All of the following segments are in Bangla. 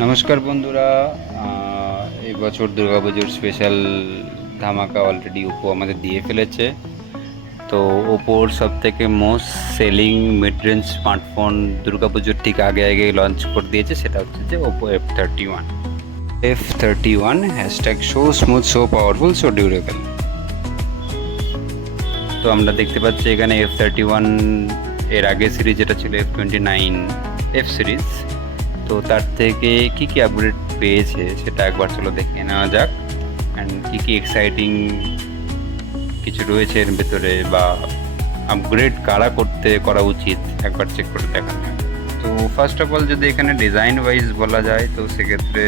নমস্কার বন্ধুরা। এই বছর দুর্গাপুজোর স্পেশাল ধামাকা অলরেডি ওপো আমাদের দিয়ে ফেলেছে। তো ওপোর সবথেকে most selling mid range smartphone দুর্গাপুজোর ঠিক আগে আগে লঞ্চ করে দিয়েছে, সেটা হচ্ছে যে Oppo F31 hashtag so smooth so powerful so durable. তো আমরা দেখতে পাচ্ছি এখানে F31 এর আগে সিরিজ যেটা ছিল F29 এফ সিরিজ, তো তার থেকে কি কি আপগ্রেড পেয়েছে সেটা একবার চলো দেখে নেওয়া যাক। অ্যান্ড কী কী এক্সাইটিং কিছু রয়েছে এর ভেতরে, বা আপগ্রেড করা উচিত একবার চেক করে দেখা যাক। তো ফার্স্ট অফ অল যদি এখানে ডিজাইন ওয়াইজ বলা যায়, তো সেক্ষেত্রে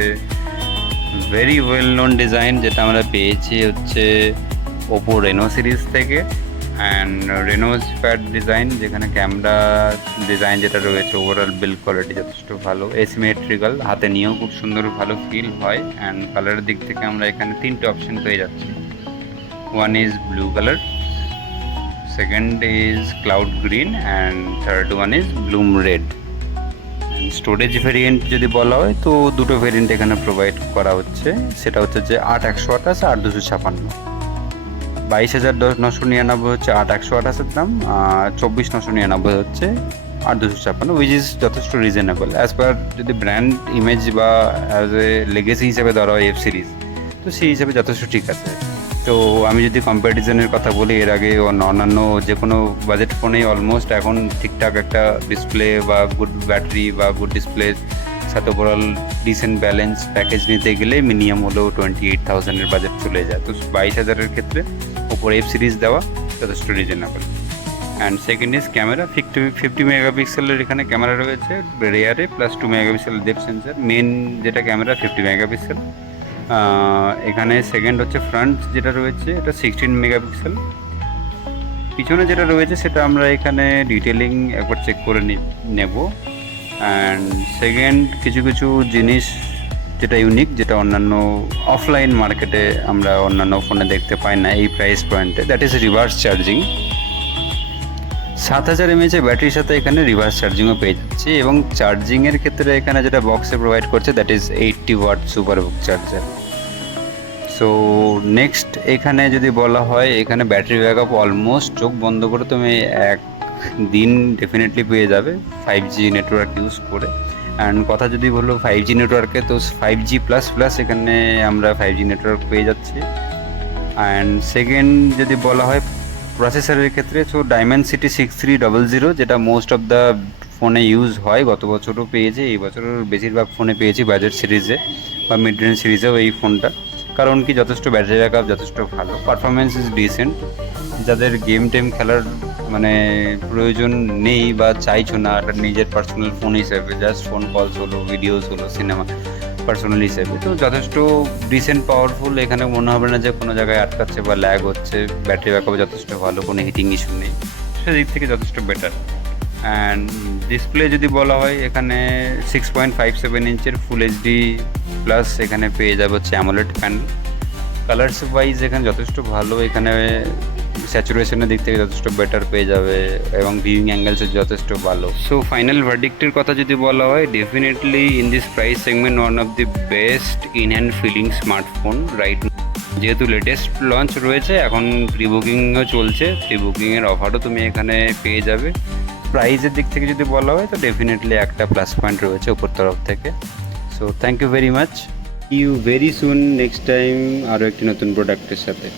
ভেরি ওয়েল নোন ডিজাইন যেটা আমরা পেয়েছি হচ্ছে ওপো রেনো সিরিজ থেকে। অ্যান্ড রেনোজ প্যাড ডিজাইন, যেখানে ক্যামেরা ডিজাইন যেটা রয়েছে ওভারঅল বিল্ড কোয়ালিটি যথেষ্ট ভালো, এসিমেট্রিক্যাল, হাতে নিয়েও খুব সুন্দর ভালো ফিল হয়। অ্যান্ড কালারের দিক থেকে আমরা এখানে তিনটে অপশন পেয়ে যাচ্ছি। One is blue colour, second is cloud green, and third one is Bloom red. Storage variant যদি বলা হয় তো দুটো ভেরিয়েন্ট এখানে প্রোভাইড করা হচ্ছে, সেটা হচ্ছে যে 8/128 আর 256। 22,999 হচ্ছে 8/128 দাম, আর 24,999 হচ্ছে 8/256, উইচ ইজ যথেষ্ট রিজনেবল অ্যাজ পার যদি ব্র্যান্ড ইমেজ বা অ্যাজ এ লেগেসি হিসেবে ধরা হয় এফ সিরিজ, তো সেই হিসেবে যথেষ্ট ঠিক আছে। তো আমি যদি কম্প্যারিজনের কথা বলি, এর আগে অন্যান্য যে কোনো বাজেট ফোনেই অলমোস্ট এখন ঠিকঠাক একটা ডিসপ্লে বা গুড ব্যাটারি বা গুড ডিসপ্লে সাথে ওভারঅল ডিসেন্ট ব্যালেন্স প্যাকেজ নিতে গেলে মিনিমাম হলেও 28,000-এর বাজেট চলে যায়। তো 22,000-এর ক্ষেত্রে ওপর এফ সিরিজ দেওয়া যথেষ্ট reasonable. And second is camera, 50 মেগাপিক্সেলের এখানে ক্যামেরা রয়েছে রেয়ারে, plus 2 megapixel depth sensor. Main যেটা ক্যামেরা 50 মেগাপিক্সেল। এখানে সেকেন্ড হচ্ছে ফ্রন্ট যেটা রয়েছে এটা 16 মেগাপিক্সেল। পিছনে যেটা রয়েছে সেটা আমরা এখানে ডিটেলিং একবার চেক করে নেব। অ্যান্ড সেকেন্ড কিছু কিছু জিনিস যেটা ইউনিক, যেটা অন্যান্য অফলাইন মার্কেটে আমরা অন্যান্য ফোনে দেখতে পাই না এই প্রাইস পয়েন্টে, that is reverse charging. 7,000 mAh ব্যাটারির সাথে এখানে রিভার্স চার্জিংও পেয়ে যাচ্ছি, এবং চার্জিংয়ের ক্ষেত্রে এখানে যেটা বক্সে প্রোভাইড করছে দ্যাট ইজ 80 ওয়াট সুপার বুক চার্জার। সো নেক্সট এখানে যদি বলা হয়, এখানে ব্যাটারি ব্যাকআপ অলমোস্ট চোখ বন্ধ করে তুমি এক দিন ডেফিনেটলি পেয়ে যাবে 5G নেটওয়ার্ক ইউজ করে। অ্যান্ড কথা যদি বলো 5G নেটওয়ার্কে, তো 5G প্লাস প্লাস এখানে আমরা 5G নেটওয়ার্ক পেয়ে যাচ্ছি। অ্যান্ড সেকেন্ড যদি বলা হয় প্রসেসরের ক্ষেত্রে, সো ডায়মেনসিটি 6300, যেটা মোস্ট অফ দ্য ফোনে ইউজ হয়, গত বছরও পেয়েছে, এই বছরের বেশিরভাগ ফোনে পেয়েছি বাজেট সিরিজে বা মিড রেঞ্জ সিরিজেও এই ফোনটা। কারণ কি যথেষ্ট ব্যাটারি ব্যাকআপ যথেষ্ট ভালো, পারফরমেন্স ইজ ডিসেন্ট। যাদের গেম টেম খেলার মানে প্রয়োজন নেই বা চাইছো না একটা নিজের পার্সোনাল ফোন হিসেবে, জাস্ট ফোন কলস হলো, ভিডিওস হলো, সিনেমা পার্সোনাল হিসেবে, তো যথেষ্ট ডিসেন্ট পাওয়ারফুল। এখানে মনে হবে না যে কোনো জায়গায় আটকাচ্ছে বা ল্যাগ হচ্ছে, ব্যাটারি ব্যাকআপ যথেষ্ট ভালো, কোনো হিটিং ইস্যু নেই, সেদিক থেকে যথেষ্ট বেটার। অ্যান্ড ডিসপ্লে যদি বলা হয়, এখানে 6.57 ইঞ্চের ফুল এইচডি প্লাস এখানে পেয়ে যাবে হচ্ছে অ্যামোলেড প্যানেল। কালার্স ওয়াইজ এখানে যথেষ্ট ভালো, এখানে স্যাচুরেশনের দিক থেকে যথেষ্ট বেটার পেয়ে যাবে, এবং ভিউইং অ্যাঙ্গেলস যথেষ্ট ভালো। সো ফাইনাল ভার্ডিক্টের কথা যদি বলা হয়, definitely in this price segment one of the best in hand feeling smartphone right. যেহেতু লেটেস্ট লঞ্চ রয়েছে, এখন প্রি বুকিংও চলছে, প্রি বুকিংয়ের অফারও তুমি এখানে পেয়ে যাবে। প্রাইসের দিক থেকে যদি বলা হয় তো ডেফিনেটলি একটা প্লাস পয়েন্ট রয়েছে ওপর তরফ থেকে। So thank you very much, you very soon next time আরও একটি নতুন প্রোডাক্টের সাথে।